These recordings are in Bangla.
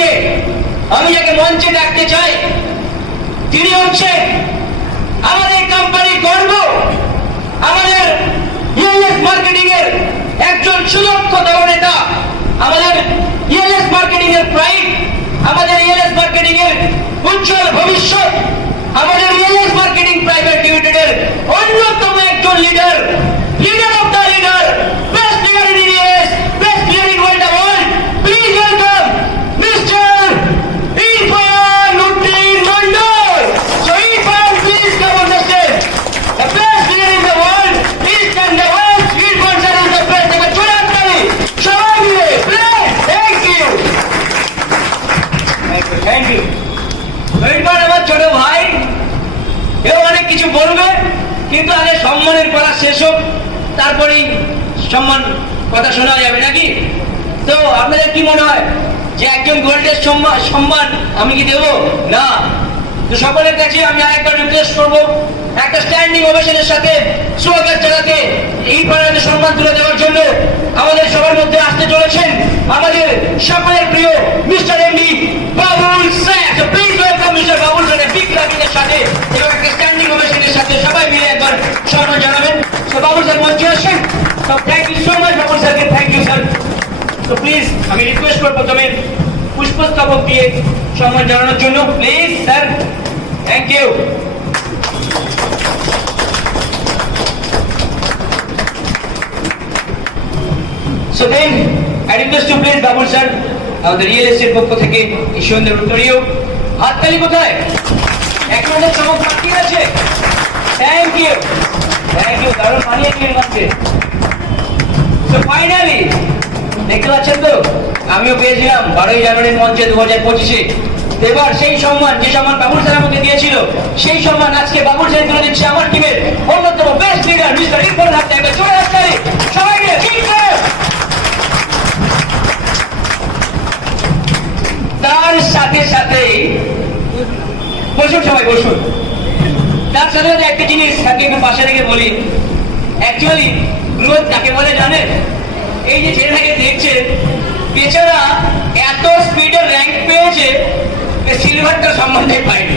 আজকে আমি যাকে মঞ্চে ডাকতে চাই তিনি হচ্ছেন আমাদের কোম্পানির গর্ব, আমাদের ইএলএস মার্কেটিং এর একজন সুদক্ষ দলনেতা, আমাদের ইএলএস মার্কেটিং এর প্রাইড, আমাদের ইএলএস মার্কেটিং এর উজ্জ্বল ভবিষ্যৎ, আমাদের ইএলএস মার্কেটিং প্রাইভেট লিমিটেডের অন্যতম একজন leader, leader of the leader, best leader in ELS, best leader in world world. Please welcome mister Irfan Uddin Mondal. So Irfan, please come on the stage. The best leader in the world, east and the west, Irfan sir is the best. এবার চলে আসতে সবাই মিলে please. Thank you, thank you. Irfan আমার ছোট ভাই, এও অনেক কিছু বলবে, কিন্তু আগে সম্মানের পালা শেষ হোক, তারপরেই সম্মান কথা শোনা যাবে নাকি? তো আপনাদের কি মনে হয় যে একজন গোল্ডের সম্মান আমি কি দেব? না। তো সকলের কাছে আমি আরেকবার রিকোয়েস্ট করবো, একটা স্ট্যান্ডিং ওভেশনের সাথে স্বাগত জানাতে, এই পাড়াতে সম্মান তুলে দেওয়ার জন্য আমাদের সবার মধ্যে আসতে চলেছেন আমাদের সকলের প্রিয় mister MD Babul sir. Please welcome mister Babul sir, big ক্লাপিংয়ের সাথে এবং একটা স্ট্যান্ডিং ওভেশনের সাথে সবাই মিলে একবার সম্মান জানাবেন। তো বাবুল স্যার মঞ্চে আসেন। তো thank you so much Babul স্যারকে, থ্যাংক ইউ স্যার। তো প্লিজ আমি রিকোয়েস্ট করবো প্রথমে পুষ্পস্তবক দিয়ে সম্মান জানানোর জন্য, please sir. Thank you. So then, I request to please Babul sir, আমাদের রিয়েল এস্টেট পক্ষ থেকে এই সুন্দর উত্তরীয়। হাততালি কোথায়? একজনের চমক বাকি আছে। থ্যাংক ইউ, থ্যাংক ইউ, দারুণ মানিয়ে নিয়ে আসছে। So finally, দেখতে পাচ্ছেন তো, আমিও পেয়েছিলাম 12ই জানুয়ারির মঞ্চে 2025-এ। এবার সেই সম্মান, যে সম্মান বাবুল স্যার আমাকে দিয়েছিল, সেই সম্মান আজকে বাবুল স্যার তুলে দিচ্ছে আমার টিমের অন্যতম বেস্ট লিডার মিস্টার ইরফান হাতে। একবার চলে আসতে সবাই মিলে ঠিক আছে। তার সাথে সাথে বসুন, সবাই বসুন। তার সাথে সাথে একটা জিনিস তাকে একটু পাশে রেখে বলি, অ্যাকচুয়ালি গ্রোথ কাকে বলে জানেন? এই যে ছেলেটাকে দেখছেন, বেচারা এত স্পিডে র্যাঙ্ক পেয়েছে, সিলভারটা সম্মানটাই পায়নি।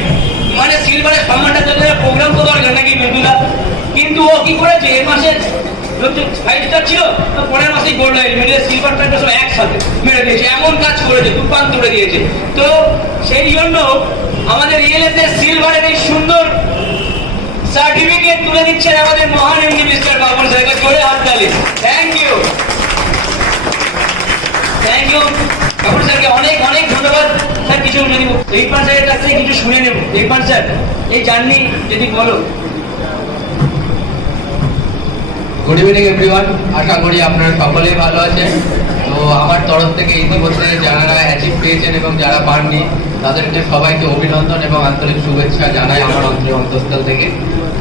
মানে সিলভারের সম্মানটা তো প্রোগ্রাম তো দরকার নাকি মেদুলা, কিন্তু ও কি করেছে, এর মাসে 5 স্টার ছিল, তো পরের মাসেই গোল্ড মেডেল, সিলভার প্লেটটা সব একসাথে মেরে দিয়েছে। এমন কাজ করেছে, তুফান তুলে দিয়েছে। তো সেই জন্য আমাদের ইএলএস এর সিলভারের এই সুন্দর সার্টিফিকেট তুলে দিচ্ছেন আমাদের মহান এমডি মিস্টার বাবুল স্যার। জোরে হাততালি। Thank you, thank you Babul স্যারকে অনেক অনেক ধন্যবাদ। স্যার কিছু যদি ইরফান স্যারের কাছ থেকে কিছু শুনে নেব। ইরফান স্যার, এই জার্নি যদি বলো। গুড ইভিনিং এভরিওয়ান, আশা করি আপনারা সকলেই ভালো আছেন। তো আমার তরফ থেকে ইতিমধ্যে যারা অ্যাচিভ পেয়েছেন এবং যারা পাননি তাদেরকে সবাইকে অভিনন্দন এবং আন্তরিক শুভেচ্ছা জানাই আমার অন্তঃস্থল থেকে।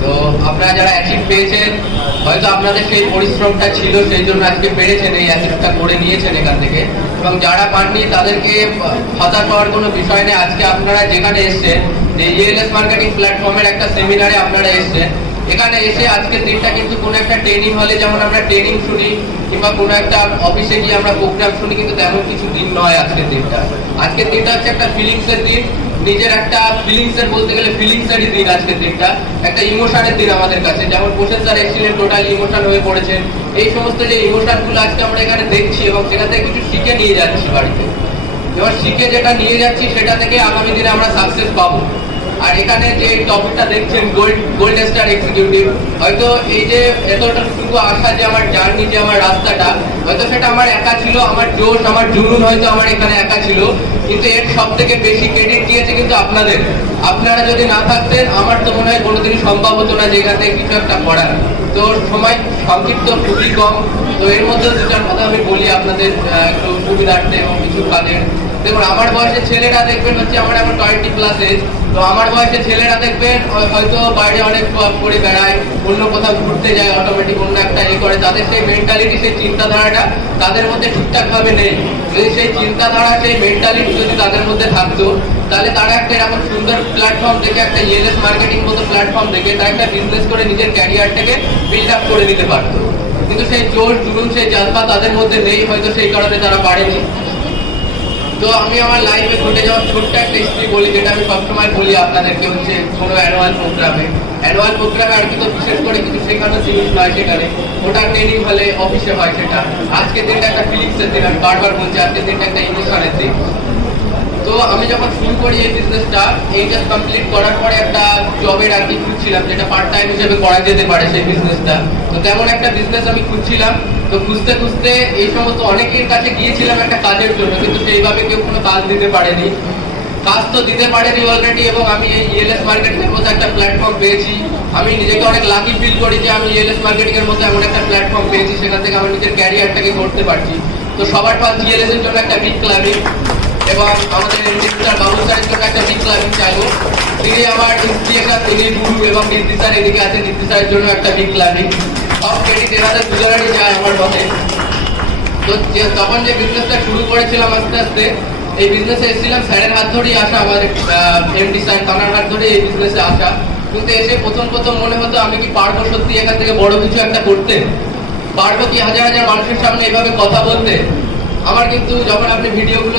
তো আপনারা যারা অ্যাচিভ পেয়েছেন, হয়তো আপনাদের সেই পরিশ্রমটা ছিল, সেই জন্য আজকে পেরেছেন, এই অ্যাচিভটা করে নিয়েছেন এখান থেকে। এবং যারা পাননি তাদেরকে হতাশ হওয়ার কোনো বিষয় নেই। আজকে আপনারা যেখানে এসছেন, যে ইএলএস মার্কেটিং প্ল্যাটফর্মের একটা সেমিনারে আপনারা এসছেন, এখানে এসে আজকের দিনটা কিন্তু কোনো একটা ট্রেনিং হলে যেমন আমরা ট্রেনিং শুনি কিংবা কোনো একটা অফিসে গিয়ে আমরা প্রোগ্রাম শুনি, কিন্তু তেমন কিছু দিন নয় আজকের দিনটা। আজকের দিনটা হচ্ছে একটা ফিলিংসের দিন, নিজের একটা ফিলিংসের, বলতে গেলে ফিলিংসেরই দিন আজকের দিনটা, একটা ইমোশনের দিন আমাদের কাছে। যেমন প্রসেস স্যার এসেছিলেন, টোটাল ইমোশন হয়ে পড়েছেন। এই সমস্ত যে ইমোশনগুলো আজকে আমরা এখানে দেখছি এবং সেটা থেকে কিছু শিখে নিয়ে যাচ্ছি বাড়িতে। এবার শিখে যেটা নিয়ে যাচ্ছি সেটা থেকে আগামী দিনে আমরা সাকসেস পাবো। আর এখানে যে টপিকটা দেখছেন গোল্ড স্টার এক্সিকিউটিভ, হয়তো এই যে এতটুকু আসা, যে আমার জার্নি, যে আমার রাস্তাটা, হয়তো সেটা আমার একা ছিল, আমার জোশ, আমার জুনুন হয়তো আমার এখানে একা ছিল, কিন্তু এর সব থেকে বেশি ক্রেডিট দিয়েছে কিন্তু আপনাদের। আপনারা যদি না থাকতেন, আমার তো মনে হয় কোনোদিনই সম্ভব হতো না যে এখান থেকে কিছু একটা করার। তো সময় সংক্ষিপ্ত, খুবই কম। তো এর মধ্যে দুটার কথা আমি বলি আপনাদের একটু সুবিধার্থে এবং কিছু কাজের। দেখুন, আমার বয়সের ছেলেরা দেখবেন হচ্ছে আমার এখন 20+ এজ। তো আমার বয়সের ছেলেরা দেখবেন হয়তো বাইরে অনেক করে বেড়ায়, অন্য কোথাও ঘুরতে যায়, অটোমেটিক অন্য একটা করে। তাদের সেই মেন্টালিটি, সেই চিন্তাধারাটা তাদের মধ্যে ঠিকঠাকভাবে নেই। যদি সেই চিন্তাধারা, সেই মেন্টালিটি যদি তাদের মধ্যে থাকতো, তাহলে তারা একটা এরকম সুন্দর প্ল্যাটফর্ম দেখে, একটা ইএলএস মার্কেটিং মতো প্ল্যাটফর্ম দেখে তারা একটা বিজনেস করে নিজের ক্যারিয়ারটাকে বিল্ড আপ করে নিতে পারতো। কিন্তু সেই জোর জুনুন, সেই জাজবা তাদের মধ্যে নেই, হয়তো সেই কারণে তারা পারেনি। তো আমি আমার লাইফে ঘটে যাওয়া ছোট্ট একটা হিস্ট্রি বলি, যেটা আমি সবসময় বলি আপনাদেরকে, হচ্ছে কোনো অ্যানুয়াল প্রোগ্রামে আর কি, তো বিশেষ করে কিছু শেখানোর জিনিস নয় সেখানে, ওটা ট্রেনিং হলে অফিসে হয় সেটা। আজকের দিনটা একটা ফিলিংসের দিন, আমি বারবার বলছি আজকের দিনটা একটা ইমোশনের দিন। তো আমি যখন শুরু করি এই বিজনেসটা, এইচএস কমপ্লিট করার পরে একটা জবের আর কি খুঁজছিলাম, যেটা পার্ট টাইম হিসেবে করা যেতে পারে সেই বিজনেসটা। তো তেমন একটা বিজনেস আমি খুঁজছিলাম। তো খুঁজতে খুঁজতে এই সমস্ত অনেকের কাছে গিয়েছিলাম একটা কাজের জন্য, কিন্তু সেইভাবে কেউ কোনো কাজ দিতে পারেনি। কাজ তো দিতে পারেনি অলরেডি, এবং আমি এই ইএলএস মার্কেটিং এর মতো একটা প্ল্যাটফর্ম পেয়েছি। আমি নিজেকে অনেক লাকি ফিল করি যে আমি ইএলএস মার্কেটিং এর মতো এমন একটা প্ল্যাটফর্ম পেয়েছি, সেখান থেকে আমার নিজের ক্যারিয়ারটাকে করতে পারছি। তো সবার ফার্স্ট ইএলএস এর জন্য একটা বিগ ক্লাবিং, এবং আমাদের মিস্টার বাবু স্যারের জন্য একটা বিগ ক্লাবিং চাইবো। তিনি আমার ইন্সপিরেশন, তিনি গুরু, এবং নীতি স্যার এদিকে আছে, নীতি স্যারের জন্য একটা বিগ ক্লাবিং। সব ক্রেডিট এনাদের দুজনেরই যায় আমার মতে। তো তখন যে বিজনেসটা শুরু করেছিলাম আস্তে আস্তে, এই বিজনেসে এসেছিলাম স্যারের হাত ধরেই আসা, আমার এমডি স্যার তানার হাত ধরে এই বিজনেসে আসা। কিন্তু এসে প্রথম মনে হতো আমি কি পারবো সত্যি এখান থেকে বড় কিছু একটা করতে, পারবো কি হাজার হাজার মানুষের সামনে এভাবে কথা বলতে। আমার কিন্তু যখন আপনি ভিডিওগুলো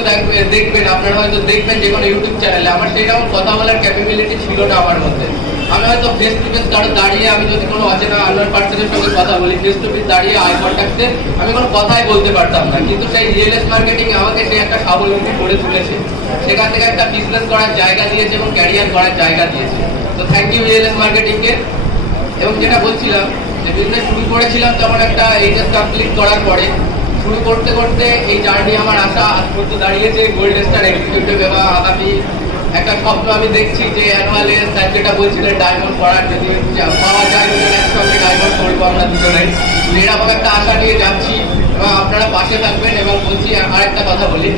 দেখবেন, আপনারা হয়তো দেখবেন যে কোনো ইউটিউব চ্যানেলে, আমার সেরকম কথা বলার ক্যাপাবিলিটি ছিল না আমার মধ্যে। আমি হয়তো ফেস টু ফেস কারো দাঁড়িয়ে, আমি যদি কোনো অচেনা আননোন পার্সনের সঙ্গে কথা বলি, ফেস টু ফেস দাঁড়িয়ে আই কন্ট্যাক্টে আমি কোনো কথাই বলতে পারতাম না। কিন্তু সেই ইএলএস মার্কেটিং আমাকে সেই একটা স্বাবলম্বী করে তুলেছে, সেখান থেকে একটা বিজনেস করার জায়গা দিয়েছে এবং ক্যারিয়ার করার জায়গা দিয়েছে। তো থ্যাংক ইউ ইএলএস মার্কেটিংকে। এবং যেটা বলছিলাম, যে বিজনেস শুরু করেছিলাম তখন একটা এইচএস কমপ্লিট করার পরে, শুরু করতে করতে এই জার্নি আমার আশা আজ পর্যন্ত দাঁড়িয়েছে গোল্ড স্টার এক্সিকিউটিভ। এবং আগামী একটা স্বপ্ন আমি দেখছি যে অ্যানুয়ালে স্যার যেটা বলছিলেন ডায়মন্ড করার, যদি পাওয়া যায় একসঙ্গে ডায়মন্ড করবো আমরা দুজনেই। এরকম একটা আশা নিয়ে যাচ্ছি, এবং আপনারা পাশে থাকবেন। এবং বলছি আরেকটা কথা বলি,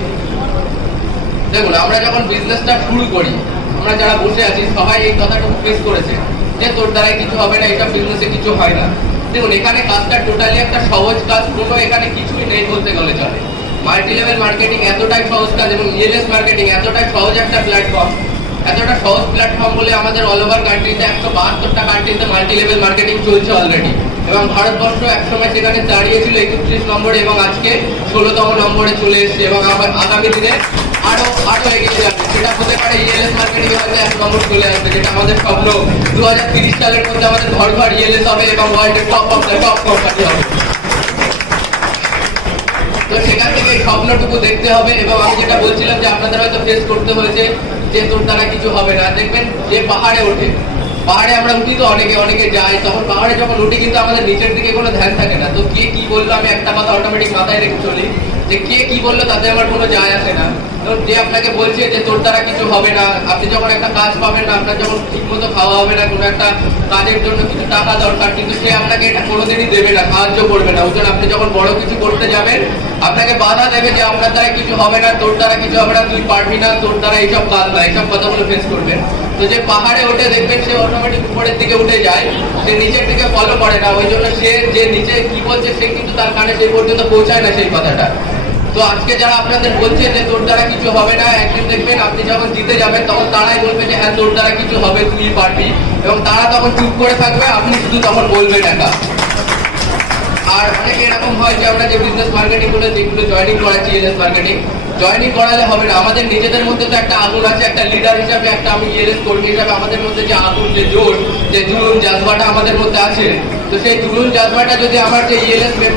দেখুন আমরা যখন বিজনেসটা শুরু করি, আমরা যারা বসে আছি সবাই এই কথাটুকু ফেস করেছে যে তোর দ্বারাই কিছু হবে না, এটা বিজনেসে কিছু হয় না। দেখুন এখানে কাজটা টোটালি একটা সহজ কাজ, কোনো এখানে কিছুই নেই বলতে গেলে চলে। মাল্টি লেভেল মার্কেটিং এতটাই সহজ কাজ, এবং ইএলএস মার্কেটিং এতটাই সহজ একটা প্ল্যাটফর্ম, এতটা সহজ প্ল্যাটফর্ম বলে আমাদের অল ওভার কান্ট্রিতে 172টা কান্ট্রিতে মাল্টি লেভেল মার্কেটিং চলছে অলরেডি। এবং ভারতবর্ষ একসময় সেখানে দাঁড়িয়েছিল 31 নম্বরে, এবং আজকে 16তম নম্বরে চলে এসছে, এবং আগামী দিনে আরো এগিয়ে যাবে। সেটা হতে পারে ইএলএস মার্কেটিং হয়তো 1 নম্বর চলে আসবে, যেটা আমাদের স্বপ্ন। 2030 সালের মধ্যে আমাদের ঘর ইএলএস হবে এবং ওয়ার্ল্ডের top of the top company হবে। তো সেখান থেকে এই স্বপ্নটুকু দেখতে হবে। এবং আমি যেটা বলছিলাম যে আপনাদের হয়তো ফেস করতে হয়েছে যে তোর দ্বারা কিছু হবে না। দেখবেন যে পাহাড়ে ওঠে, পাহাড়ে আমরা উঠি তো অনেকে যাই, তখন পাহাড়ে যখন উঠি কিন্তু আমাদের নিচের দিকে কোনো ধ্যান থাকে না। তো কে কি বললো, আমি একটা কথা অটোমেটিক মাথায় রেখে চলি যে কে কি বললো তাতে আমার কোনো যায় আসে না। তো যে আপনাকে বলছে যে তোর দ্বারা কিছু হবে না, আপনি যখন একটা কাজ পাবেন না, আপনার যখন ঠিক মতো খাওয়া হবে না, কোনো একটা কাজের জন্য কিছু টাকা দরকার, কিন্তু সে আপনাকে এটা কোনোদিনই দেবে না, সাহায্য করবে না। ওই জন্য আপনি যখন বড় কিছু করতে যাবেন, আপনাকে বাধা দেবে যে আপনার দ্বারা কিছু হবে না, তোর দ্বারা কিছু হবে না, তুই পারবি না, তোর দ্বারা এইসব কাজ না, এইসব কথাগুলো ফেস করবেন। তো যে পাহাড়ে উঠে দেখবেন সে অটোমেটিক উপরের দিকে উঠে যায়, সে নিচের দিকে ফলো করে না। ওই জন্য সে যে নিচে কি বলছে সে কিন্তু তার কানে সেই পর্যন্ত পৌঁছায় না সেই কথাটা। তো আজকে যারা আপনাদের বলছে যে তোর দ্বারা কিছু হবে না, একদিন দেখবেন আপনি যখন জিতে যাবেন তখন তারাই বলবে যে হ্যাঁ তোর দ্বারা কিছু হবে, তুই পারবি। এবং তারা তখন চুপ করে থাকবে, আপনি শুধু তখন বলবেন একা। আর অনেকে এরকম হয় যে আমরা যে বিজনেস মার্কেটিং গুলো যেগুলো জয়েনিং করাচ্ছি, ইএলএস মার্কেটিং জয়েনিং করালে হবে না। আমাদের নিজেদের মধ্যে তো একটা আগুন আছে, একটা লিডার হিসাবে, একটা আমি ইএলএস কর্মী হিসাবে আমাদের মধ্যে যে আগুন, যে জোর, যে জুলুন জাজবাটা আমাদের মধ্যে আছে, তো সেই জুলুন জাজবাটা যদি আমার যে ইএলএস মেম্বার